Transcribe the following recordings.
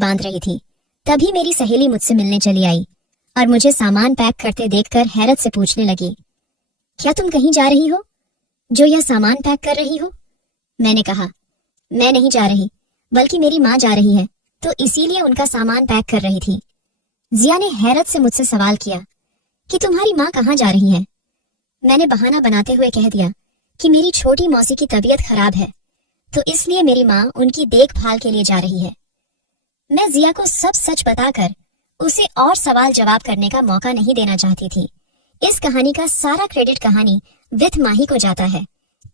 बांध रही थी, तभी मेरी सहेली मुझसे मिलने चली आई और मुझे सामान पैक करते देखकर हैरत से पूछने लगी, क्या तुम कहीं जा रही हो जो यह सामान पैक कर रही हो? मैंने कहा, मैं नहीं जा रही, बल्कि मेरी माँ जा रही है, तो इसीलिए उनका सामान पैक कर रही थी। जिया ने हैरत से मुझसे सवाल किया कि तुम्हारी माँ कहाँ जा रही है? मैंने बहाना बनाते हुए कह दिया कि मेरी छोटी मौसी की तबीयत खराब है, तो इसलिए मेरी माँ उनकी देखभाल के लिए जा रही है। मैं जिया को सब सच बताकर उसे और सवाल जवाब करने का मौका नहीं देना चाहती थी। इस कहानी का सारा क्रेडिट कहानी विथ माही को जाता है,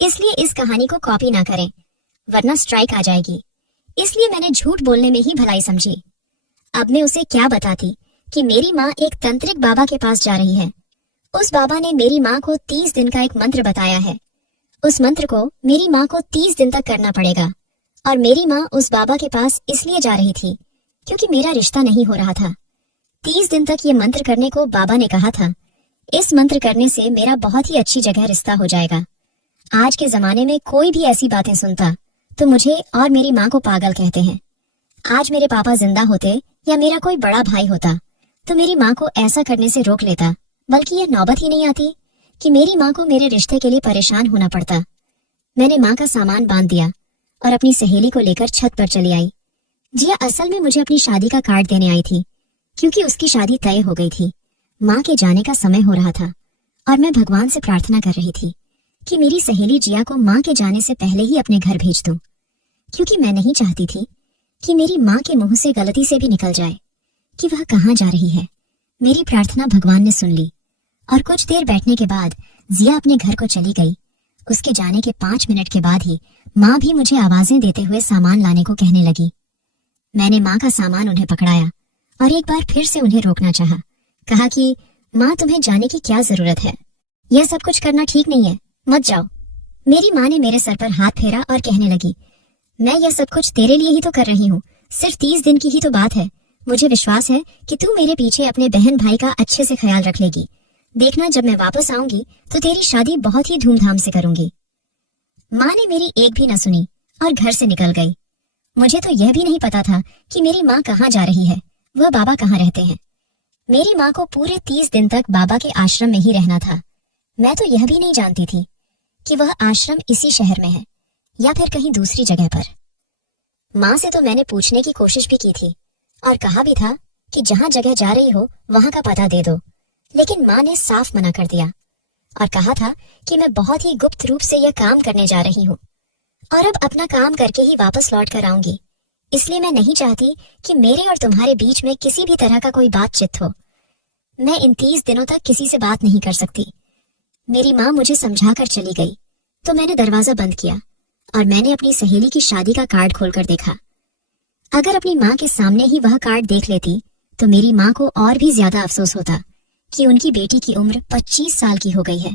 इसलिए इस कहानी को कॉपी ना करें, वरना स्ट्राइक आ जाएगी। इसलिए मैंने झूठ बोलने में ही भलाई समझी। अब मैं उसे क्या बताती कि मेरी माँ एक तंत्रिक बाबा के पास जा रही है। उस बाबा ने मेरी माँ को 30 दिन का एक मंत्र बताया है। उस मंत्र को मेरी माँ को 30 दिन तक करना पड़ेगा, और मेरी माँ उस बाबा के पास इसलिए जा रही थी क्योंकि मेरा रिश्ता नहीं हो रहा था। 30 दिन तक ये मंत्र करने को बाबा ने कहा था। इस मंत्र करने से मेरा बहुत ही अच्छी जगह रिश्ता हो जाएगा। आज के जमाने में कोई भी ऐसी बातें सुनता तो मुझे और मेरी माँ को पागल कहते हैं। आज मेरे पापा जिंदा होते या मेरा कोई बड़ा भाई होता तो मेरी माँ को ऐसा करने से रोक लेता, बल्कि यह नौबत ही नहीं आती कि मेरी माँ को मेरे रिश्ते के लिए परेशान होना पड़ता। मैंने माँ का सामान बांध दिया और अपनी सहेली को लेकर छत पर चली आई। जिया असल में मुझे अपनी शादी का कार्ड देने आई थी, क्योंकि उसकी शादी तय हो गई थी। माँ के जाने का समय हो रहा था और मैं भगवान से प्रार्थना कर रही थी कि मेरी सहेली जिया को माँ के जाने से पहले ही अपने घर भेज दूं, क्योंकि मैं नहीं चाहती थी कि मेरी माँ के मुंह से गलती से भी निकल जाए कि वह कहाँ जा रही है। मेरी प्रार्थना भगवान ने सुन ली और कुछ देर बैठने के बाद जिया अपने घर को चली गई। उसके जाने के 5 मिनट के बाद ही माँ भी मुझे आवाजें देते हुए सामान लाने को कहने लगी। मैंने माँ का सामान उन्हें पकड़ाया और एक बार फिर से उन्हें रोकना चाहा। कहा कि माँ, तुम्हें जाने की क्या जरूरत है? यह सब कुछ करना ठीक नहीं है, मत जाओ। मेरी माँ ने मेरे सर पर हाथ फेरा और कहने लगी, मैं यह सब कुछ तेरे लिए ही तो कर रही हूँ, सिर्फ 30 दिन की ही तो बात है। मुझे विश्वास है कि तू मेरे पीछे अपने बहन भाई का अच्छे से ख्याल रख लेगी। देखना, जब मैं वापस आऊंगी तो तेरी शादी बहुत ही धूमधाम से करूंगी। माँ ने मेरी एक भी न सुनी और घर से निकल गई। मुझे तो यह भी नहीं पता था कि मेरी माँ कहाँ जा रही है, वह बाबा कहाँ रहते हैं। मेरी माँ को पूरे 30 दिन तक बाबा के आश्रम में ही रहना था। मैं तो यह भी नहीं जानती थी कि वह आश्रम इसी शहर में है या फिर कहीं दूसरी जगह पर। माँ से तो मैंने पूछने की कोशिश भी की थी और कहा भी था कि जहाँ जगह जा रही हो वहां का पता दे दो, लेकिन माँ ने साफ मना कर दिया और कहा था कि मैं बहुत ही गुप्त रूप से यह काम करने जा रही हूँ और अब अपना काम करके ही वापस लौट कर आऊंगी। इसलिए मैं नहीं चाहती कि मेरे और तुम्हारे बीच में किसी भी तरह का कोई बातचीत हो। मैं इन 30 दिनों तक किसी से बात नहीं कर सकती। मेरी माँ मुझे समझा कर चली गई तो मैंने दरवाजा बंद किया और मैंने अपनी सहेली की शादी का कार्ड खोलकर देखा। अगर अपनी माँ के सामने ही वह कार्ड देख लेती तो मेरी माँ को और भी ज्यादा अफसोस होता कि उनकी बेटी की उम्र 25 साल की हो गई है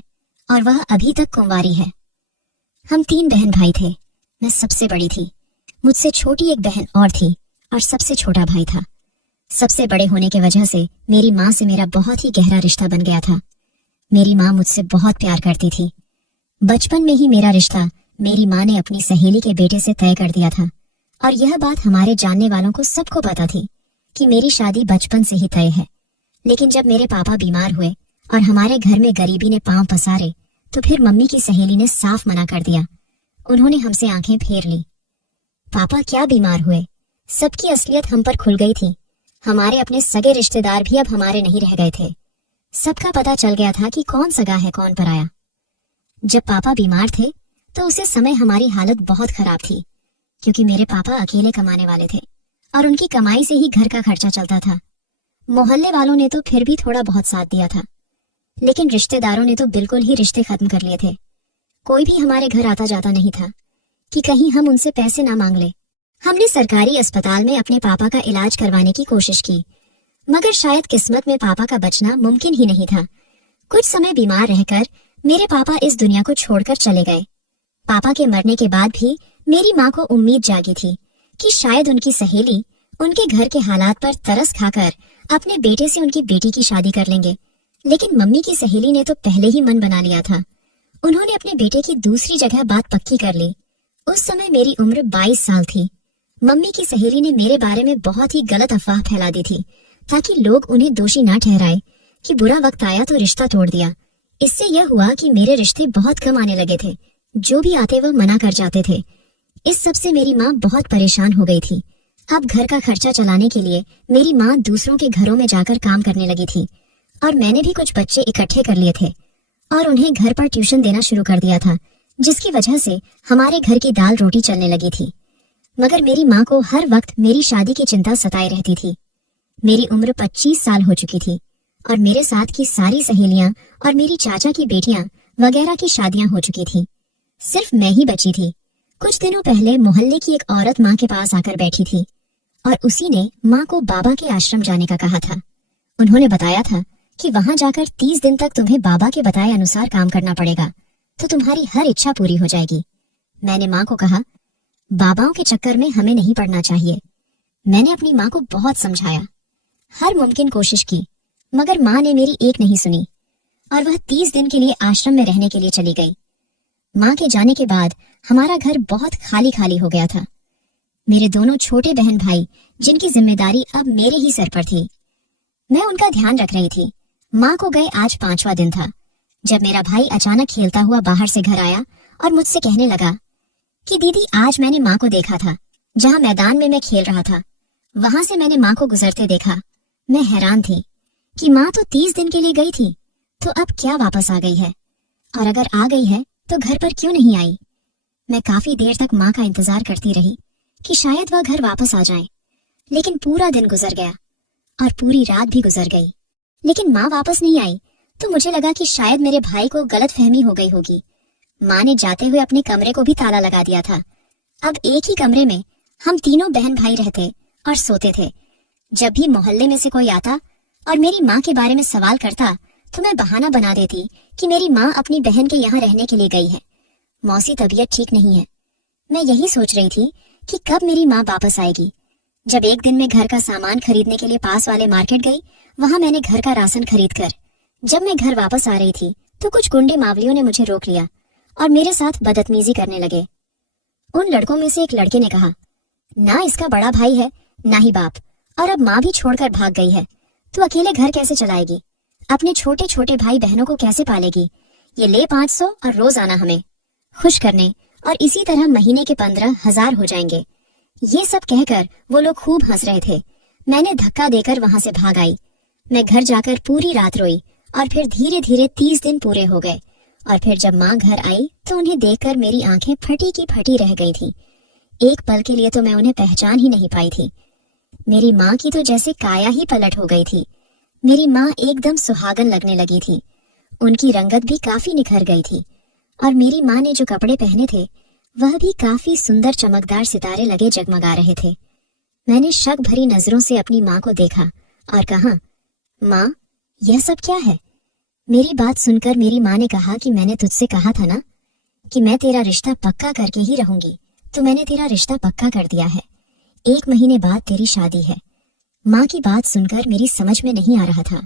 और वह अभी तक कुंवारी है। हम 3 बहन भाई थे। मैं सबसे बड़ी थी। मुझसे छोटी एक बहन और थी और सबसे छोटा भाई था। सबसे बड़े होने की वजह से मेरी माँ से मेरा बहुत ही गहरा रिश्ता बन गया था। मेरी माँ मुझसे बहुत प्यार करती थी। बचपन में ही मेरा रिश्ता मेरी माँ ने अपनी सहेली के बेटे से तय कर दिया था और यह बात हमारे जानने वालों को सबको पता थी कि मेरी शादी बचपन से ही तय है। लेकिन जब मेरे पापा बीमार हुए और हमारे घर में गरीबी ने पांव पसारे तो फिर मम्मी की सहेली ने साफ मना कर दिया। उन्होंने हमसे आंखें फेर ली। पापा क्या बीमार हुए, सबकी असलियत हम पर खुल गई थी। हमारे अपने सगे रिश्तेदार भी अब हमारे नहीं रह गए थे। सबका पता चल गया था कि कौन सगा है कौन पराया। जब पापा बीमार थे तो उसे समय हमारी हालत बहुत खराब थी, क्योंकि मेरे पापा अकेले कमाने वाले थे और उनकी कमाई से ही घर का खर्चा चलता था। मोहल्ले वालों ने तो फिर भी थोड़ा बहुत साथ दिया था, लेकिन रिश्तेदारों ने तो बिल्कुल ही रिश्ते खत्म कर लिए थे। कोई भी हमारे घर आता जाता नहीं था कि कहीं हम उनसे पैसे ना मांग ले। हमने सरकारी अस्पताल में अपने पापा का इलाज करवाने की कोशिश की, मगर शायद किस्मत में पापा का बचना मुमकिन ही नहीं था। कुछ समय बीमार रहकर मेरे पापा इस दुनिया को छोड़कर चले गए। पापा के मरने के बाद भी मेरी माँ को उम्मीद जागी थी कि शायद उनकी सहेली उनके घर के हालात पर तरस खाकर अपने बेटे से उनकी बेटी की शादी कर लेंगे। लेकिन मम्मी की सहेली ने तो पहले ही मन बना लिया था। उन्होंने अपने बेटे की दूसरी जगह बात पक्की कर ली। उस समय मेरी उम्र 22 साल थी। मम्मी की सहेली ने मेरे बारे में बहुत ही गलत अफवाह फैला दी थी ताकि लोग उन्हें दोषी ना ठहराए कि बुरा वक्त आया तो रिश्ता तोड़ दिया। इससे यह हुआ कि मेरे रिश्ते बहुत कम आने लगे थे, जो भी आते वह मना कर जाते थे। इस सब से मेरी माँ बहुत परेशान हो गई थी। अब घर का खर्चा चलाने के लिए मेरी माँ दूसरों के घरों में जाकर काम करने लगी थी और मैंने भी कुछ बच्चे इकट्ठे कर लिए थे और उन्हें घर पर ट्यूशन देना शुरू कर दिया था, जिसकी वजह से हमारे घर की दाल रोटी चलने लगी थी। मगर मेरी माँ को हर वक्त मेरी शादी की चिंता सताए रहती थी। मेरी उम्र 25 साल हो चुकी थी और मेरे साथ की सारी सहेलियां और मेरी चाचा की बेटियां वगैरह की शादियां हो चुकी थी। सिर्फ मैं ही बची थी। कुछ दिनों पहले मोहल्ले की एक औरत माँ के पास आकर बैठी थी और उसी ने माँ को बाबा के आश्रम जाने का कहा था। उन्होंने बताया था कि वहां जाकर 30 दिन तक तुम्हें बाबा के बताए अनुसार काम करना पड़ेगा तो तुम्हारी हर इच्छा पूरी हो जाएगी। मैंने माँ को कहा, बाबाओं के चक्कर में हमें नहीं पड़ना चाहिए। मैंने अपनी माँ को बहुत समझाया, हर मुमकिन कोशिश की, मगर माँ ने मेरी एक नहीं सुनी और वह 30 दिन के लिए आश्रम में रहने के लिए चली गई। माँ के जाने के बाद हमारा घर बहुत खाली खाली हो गया था। मेरे दोनों छोटे बहन भाई, जिनकी जिम्मेदारी अब मेरे ही सर पर थी, मैं उनका ध्यान रख रही थी। माँ को गए आज 5वां दिन था जब मेरा भाई अचानक खेलता हुआ बाहर से घर आया और मुझसे कहने लगा कि दीदी, आज मैंने माँ को देखा था जहाँ मैदान में मैं खेल रहा था। वहां से मैंने माँ को गुजरते देखा। मैं हैरान थी कि माँ तो 30 दिन के लिए गई थी, तो अब क्या वापस आ गई है, और अगर आ गई है तो घर पर क्यों नहीं आई। मैं काफी देर तक माँ का इंतजार करती रही कि शायद वह घर वापस आ जाए, लेकिन पूरा दिन गुजर गया और पूरी रात भी गुजर गई, लेकिन माँ वापस नहीं आई। तो मुझे लगा कि शायद मेरे भाई को गलतफहमी हो गई होगी। माँ ने जाते हुए अपने कमरे को भी ताला लगा दिया था। अब एक ही कमरे में हम तीनों बहन भाई रहते और सोते थे। जब भी मोहल्ले में से कोई आता और मेरी माँ के बारे में सवाल करता तो मैं बहाना बना देती कि मेरी माँ अपनी बहन के यहाँ रहने के लिए गई है, मौसी तबीयत ठीक नहीं है। मैं यही सोच रही थी कि कब मेरी माँ वापस आएगी। जब एक दिन मैं घर का सामान खरीदने के लिए पास वाले मार्केट गई, वहां मैंने घर का राशन खरीद कर जब मैं घर वापस आ रही थी तो कुछ गुंडे मावलियों ने मुझे रोक लिया और मेरे साथ बदतमीजी करने लगे। उन लड़कों में से एक लड़के ने कहा, ना इसका बड़ा भाई है ना ही बाप, और अब माँ भी छोड़कर भाग गई है, तो अकेले घर कैसे चलाएगी, अपने छोटे छोटे भाई बहनों को कैसे पालेगी। ये ले 500 और रोज आना हमें खुश करने, और इसी तरह महीने के 15,000 हो जाएंगे। ये सब कहकर वो लोग खूब हंस रहे थे। मैंने धक्का देकर वहां से भाग आई। मैं घर जाकर पूरी रात रोई और फिर धीरे धीरे 30 दिन पूरे हो गए। और फिर जब माँ घर आई तो उन्हें देखकर मेरी आंखें फटी की फटी रह गई थी। एक पल के लिए तो मैं उन्हें पहचान ही नहीं पाई थी। मेरी माँ की तो जैसे काया ही पलट हो गई थी। मेरी माँ एकदम सुहागन लगने लगी थी। उनकी रंगत भी काफी निखर गई थी और मेरी माँ ने जो कपड़े पहने थे वह भी काफी सुंदर चमकदार सितारे लगे जगमगा रहे थे। मैंने शक भरी नजरों से अपनी माँ को देखा और कहा, माँ, यह सब क्या है। मेरी बात सुनकर मेरी माँ ने कहा कि मैंने तुझसे कहा था ना कि मैं तेरा रिश्ता पक्का करके ही रहूंगी, तो मैंने तेरा रिश्ता पक्का कर दिया है। 1 महीने बाद तेरी शादी है। माँ की बात सुनकर मेरी समझ में नहीं आ रहा था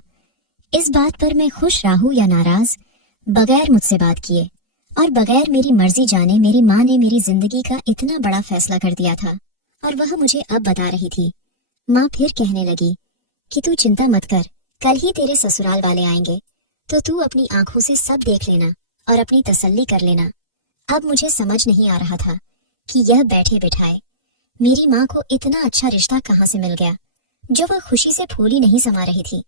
इस बात पर मैं खुश रहूं या नाराज। बगैर मुझसे बात किए और बगैर मेरी मर्जी जाने मेरी माँ ने मेरी जिंदगी का इतना बड़ा फैसला कर दिया था और वह मुझे अब बता रही थी। माँ फिर कहने लगी कि तू चिंता मत कर, कल ही तेरे ससुराल वाले आएंगे, तो तू अपनी आंखों से सब देख लेना और अपनी तसल्ली कर लेना। अब मुझे समझ नहीं आ रहा था कि यह बैठे बिठाए मेरी माँ को इतना अच्छा रिश्ता कहाँ से मिल गया जो वह खुशी से फूली नहीं समा रही थी।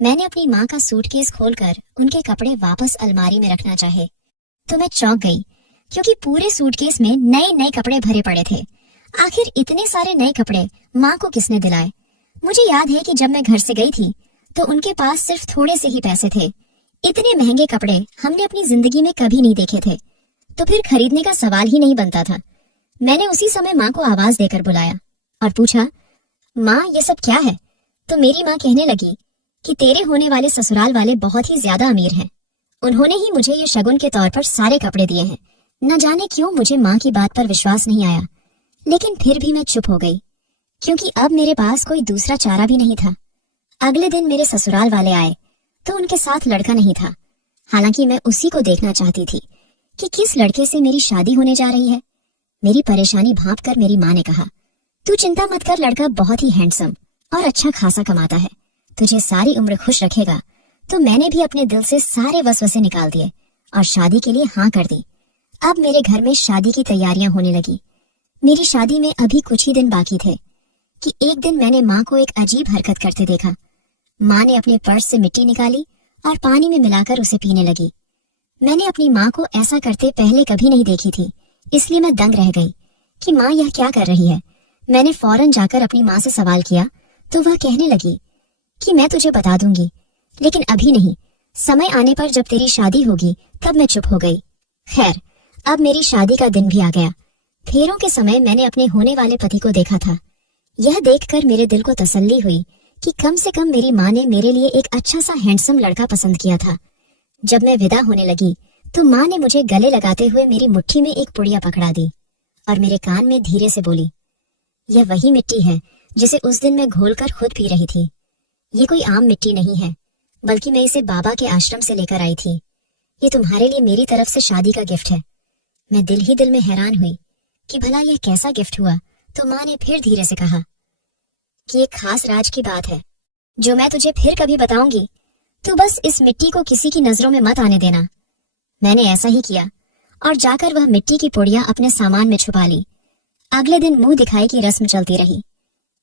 मैंने अपनी माँ का सूटकेस खोलकर उनके कपड़े वापस अलमारी में रखना चाहे तो मैं चौंक गई, क्योंकि पूरे सूटकेस में नए नए कपड़े भरे पड़े थे। आखिर इतने सारे नए कपड़े माँ को किसने दिलाए। मुझे याद है कि जब मैं घर से गई थी तो उनके पास सिर्फ थोड़े से ही पैसे थे। इतने महंगे कपड़े हमने अपनी जिंदगी में कभी नहीं देखे थे, तो फिर खरीदने का सवाल ही नहीं बनता था। मैंने उसी समय माँ को आवाज देकर बुलाया और पूछा, माँ, ये सब क्या है। तो मेरी माँ कहने लगी कि तेरे होने वाले ससुराल वाले बहुत ही ज्यादा अमीर हैं। उन्होंने ही मुझे ये शगुन के तौर पर सारे कपड़े दिए हैं। न जाने क्यों मुझे माँ की बात पर विश्वास नहीं आया, लेकिन फिर भी मैं चुप हो गई, क्योंकि अब मेरे पास कोई दूसरा चारा भी नहीं था। अगले दिन मेरे ससुराल वाले आए तो उनके साथ लड़का नहीं था। हालांकि मैं उसी को देखना चाहती थी कि किस लड़के से मेरी शादी होने जा रही है। मेरी परेशानी भांप कर मेरी माँ ने कहा, तू चिंता मत कर, लड़का बहुत ही हैंडसम और अच्छा खासा कमाता है, तुझे सारी उम्र खुश रखेगा। तो मैंने भी अपने दिल से सारे वसवसे निकाल दिए और शादी के लिए हाँ कर दी। अब मेरे घर में शादी की तैयारियां होने लगी। मेरी शादी में अभी कुछ ही दिन बाकी थे कि एक दिन मैंने माँ को एक अजीब हरकत करते देखा। माँ ने अपने पर्स से मिट्टी निकाली और पानी में मिलाकर उसे पीने लगी। मैंने अपनी माँ को ऐसा करते पहले कभी नहीं देखी थी, इसलिए मैं दंग रह गई कि माँ यह क्या कर रही है। मैंने फौरन जाकर अपनी माँ से सवाल किया तो वह कहने लगी कि मैं तुझे बता दूंगी, लेकिन अभी नहीं, समय आने पर जब तेरी शादी होगी तब मैं चुप हो गई। खैर, अब मेरी शादी का दिन भी आ गया। फेरों के समय मैंने अपने होने वाले पति को देखा था। यह देखकर मेरे दिल को तसल्ली हुई कि कम से कम मेरी माँ ने मेरे लिए एक अच्छा सा हैंडसम लड़का पसंद किया था। जब मैं विदा होने लगी तो माँ ने मुझे गले लगाते हुए मेरी मुट्ठी में एक पुड़िया पकड़ा दी और मेरे कान में धीरे से बोली, यह वही मिट्टी है जिसे उस दिन मैं घोलकर खुद पी रही थी। ये कोई आम मिट्टी नहीं है, बल्कि मैं इसे बाबा के आश्रम से लेकर आई थी। ये तुम्हारे लिए मेरी तरफ से शादी का गिफ्ट है। मैं दिल ही दिल में हैरान हुई कि भला यह कैसा गिफ्ट हुआ। तो माँ ने फिर धीरे से कहा कि एक खास राज की बात है जो मैं तुझे फिर कभी बताऊंगी। तू बस इस मिट्टी को किसी की नजरों में मत आने देना। मैंने ऐसा ही किया और जाकर वह मिट्टी की पुड़िया अपने सामान में छुपा ली। अगले दिन मुंह दिखाई की रस्म चलती रही।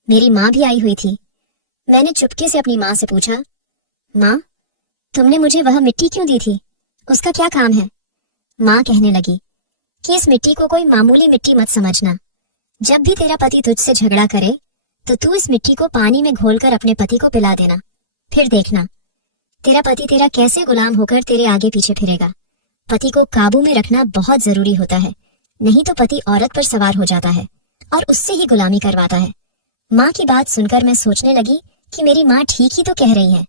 मेरी माँ भी आई हुई थी। मैंने चुपके से अपनी माँ से पूछा, माँ, तुमने मुझे वह मिट्टी क्यों दी थी? उसका क्या काम है? माँ कहने लगी कि इस मिट्टी को कोई मामूली मिट्टी मत समझना। जब भी तेरा पति तुझसे झगड़ा करे तो तू इस मिट्टी को पानी में घोलकर अपने पति को पिला देना। फिर देखना तेरा पति तेरा कैसे गुलाम होकर तेरे आगे पीछे फिरेगा। पति को काबू में रखना बहुत जरूरी होता है, नहीं तो पति औरत पर सवार हो जाता है और उससे ही गुलामी करवाता है। माँ की बात सुनकर मैं सोचने लगी कि मेरी माँ ठीक ही तो कह रही है।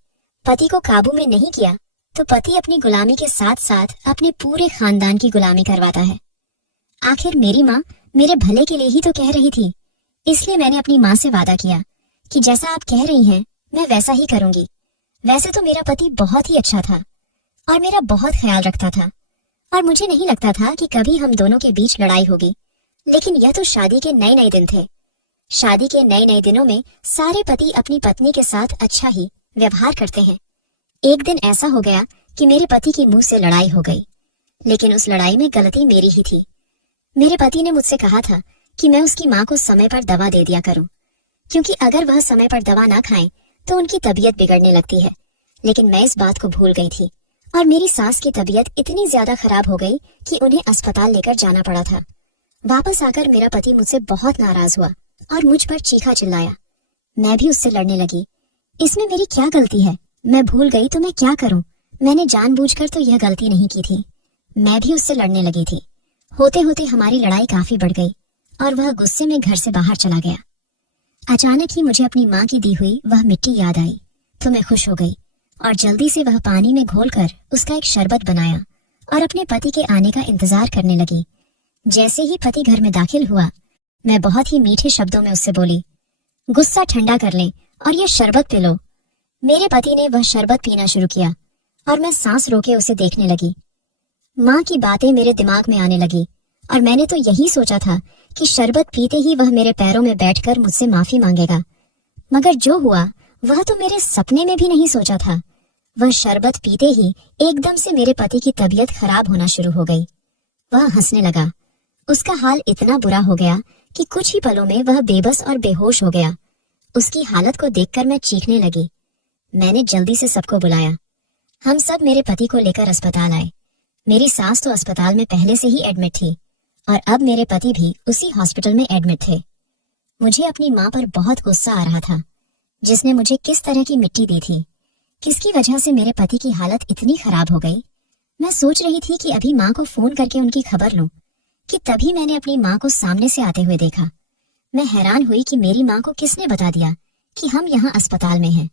पति को काबू में नहीं किया तो पति अपनी गुलामी के साथ साथ अपने पूरे खानदान की गुलामी करवाता है। आखिर मेरी माँ मेरे भले के लिए ही तो कह रही थी, इसलिए मैंने अपनी माँ से वादा किया कि जैसा आप कह रही हैं मैं वैसा ही करूंगी। वैसे तो मेरा पति बहुत ही अच्छा था और मेरा बहुत ख्याल रखता था और मुझे नहीं लगता था कि कभी हम दोनों के बीच लड़ाई होगी। लेकिन यह तो शादी के नए नए दिन थे। शादी के नए नए दिनों में सारे पति अपनी पत्नी के साथ अच्छा ही व्यवहार करते हैं। एक दिन ऐसा हो गया कि मेरे पति की मुंह से लड़ाई हो गई, लेकिन उस लड़ाई में गलती मेरी ही थी। मेरे पति ने मुझसे कहा था कि मैं उसकी माँ को समय पर दवा दे दिया करूं, क्योंकि अगर वह समय पर दवा ना खाएं तो उनकी तबीयत बिगड़ने लगती है। लेकिन मैं इस बात को भूल गई थी और मेरी सास की तबीयत इतनी ज्यादा खराब हो गई कि उन्हें अस्पताल लेकर जाना पड़ा था। वापस आकर मेरा पति मुझसे बहुत नाराज हुआ और मुझ पर चीखा चिल्लाया। मैं भी उससे लड़ने लगी। इसमें मेरी क्या गलती है? मैं भूल गई तो मैं क्या करूं? मैंने जानबूझकर तो यह गलती नहीं की थी। मैं भी उससे लड़ने लगी थी। होते होते हमारी लड़ाई काफी बढ़ गई और वह गुस्से में घर से बाहर चला गया। अचानक ही मुझे अपनी माँ की दी हुई वह मिट्टी याद आई तो मैं खुश हो गई और जल्दी से वह पानी में घोलकर उसका एक शरबत बनाया और अपने पति के आने का इंतजार करने लगी। जैसे ही पति घर में दाखिल हुआ, मैं बहुत ही मीठे शब्दों में उससे बोली, गुस्सा ठंडा कर लें और यह शरबत पी लो। मेरे पति ने वह शरबत पीना शुरू किया और मैं सांस रोके उसे देखने लगी। माँ की बातें मेरे दिमाग में आने लगी और मैंने तो यही सोचा था कि शरबत पीते ही वह मेरे पैरों में बैठकर मुझसे माफी मांगेगा, मगर जो हुआ वह तो मेरे सपने में भी नहीं सोचा था। वह शरबत पीते ही एकदम से मेरे पति की तबीयत खराब होना शुरू हो गई। वह हंसने लगा। उसका हाल इतना बुरा हो गया कि कुछ ही पलों में वह बेबस और बेहोश हो गया। उसकी हालत को देखकर मैं चीखने लगी। मैंने जल्दी से सबको बुलाया। हम सब मेरे पति को लेकर अस्पताल आए। मेरी सास तो अस्पताल में पहले से ही एडमिट थी और अब मेरे पति भी उसी हॉस्पिटल में एडमिट थे। मुझे अपनी माँ पर बहुत गुस्सा आ रहा था, जिसने मुझे किस तरह की मिट्टी दी थी, किसकी वजह से मेरे पति की हालत इतनी खराब हो गई। मैं सोच रही थी कि अभी माँ को फोन करके उनकी खबर लूं कि तभी मैंने अपनी माँ को सामने से आते हुए देखा। मैं हैरान हुई कि मेरी माँ को किसने बता दिया कि हम यहाँ अस्पताल में हैं।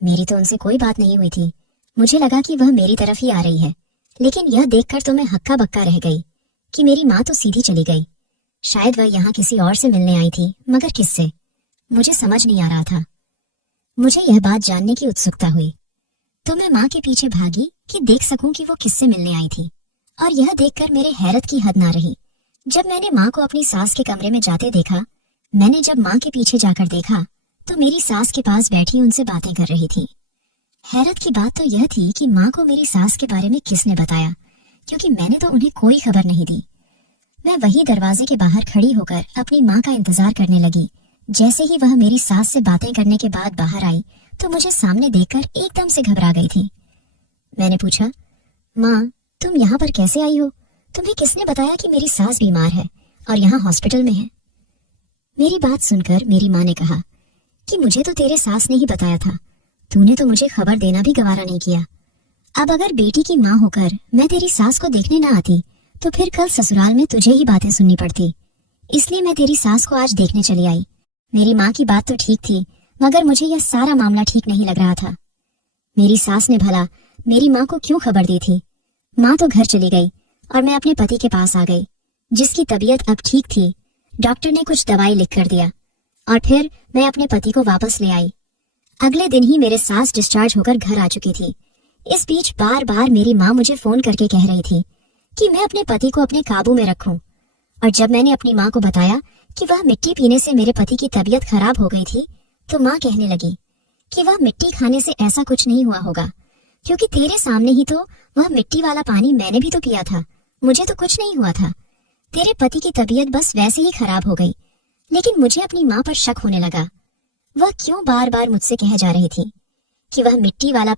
मेरी तो उनसे कोई बात नहीं हुई थी। मुझे लगा कि वह मेरी तरफ ही आ रही है, लेकिन यह देखकर तो मैं हक्का बक्का रह गई कि मेरी माँ तो सीधी चली गई। शायद वह यहाँ किसी और से मिलने आई थी, मगर किससे, मुझे समझ नहीं आ रहा था। मुझे यह बात जानने की उत्सुकता हुई तो मैं माँ के पीछे भागी कि देख सकूं कि वो किससे मिलने आई थी, और यह देखकर मेरे हैरत की हद ना रही जब मैंने माँ को अपनी सास के कमरे में जाते देखा मैंने जब माँ के पीछे जाकर देखा तो मेरी सास के पास बैठी उनसे बातें कर रही थी। हैरत की बात तो यह थी कि माँ को मेरी सास के बारे में किसने बताया, क्योंकि मैंने तो उन्हें कोई खबर नहीं दी। मैं वही दरवाजे के बाहर खड़ी होकर अपनी माँ का इंतजार करने लगी। जैसे ही वह मेरी सास से बातें करने के बाद बाहर आई तो मुझे सामने देखकर एकदम से घबरा गई थी। मैंने पूछा, माँ तुम यहाँ पर कैसे आई हो? तुम्हें किसने बताया कि मेरी सास बीमार है और यहाँ हॉस्पिटल में है? मेरी बात सुनकर मेरी माँ ने कहा कि मुझे तो तेरे सास ने ही बताया था, तूने तो मुझे खबर देना भी गवारा नहीं किया। अब अगर बेटी की माँ होकर मैं तेरी सास को देखने ना आती तो फिर कल ससुराल में तुझे ही बातें सुननी पड़ती। इसलिए मैं तेरी सास को आज देखने चली आई। मेरी माँ की बात तो ठीक थी, मगर मुझे यह सारा मामला ठीक नहीं लग रहा था। मेरी सास ने भला मेरी माँ को क्यों खबर दी थी? माँ तो घर चली गई और मैं अपने पति के पास आ गई, जिसकी तबीयत अब ठीक थी। डॉक्टर ने कुछ दवाई लिख कर दिया और फिर मैं अपने पति को वापस ले आई। अगले दिन ही मेरे सास डिस्चार्ज होकर घर आ चुकी थी। इस बीच बार बार मेरी माँ मुझे फोन करके कह रही थी कि मैं अपने पति को अपने काबू में रखूं। और जब मैंने अपनी माँ को बताया कि वह मिट्टी पीने से मेरे पति की तबीयत खराब हो गई थी तो माँ कहने लगी कि वह मिट्टी खाने से ऐसा कुछ नहीं हुआ होगा, क्योंकि तेरे सामने ही तो वह मिट्टी वाला पानी मैंने भी तो पिया था, मुझे तो कुछ नहीं हुआ था। तेरे पति की तबीयत बस वैसे ही खराब हो गई। लेकिन मुझे अपनी माँ पर शक होने लगा। वह क्यों बार बार मुझसे कह जा रही थी कि वह मिट्टी वाला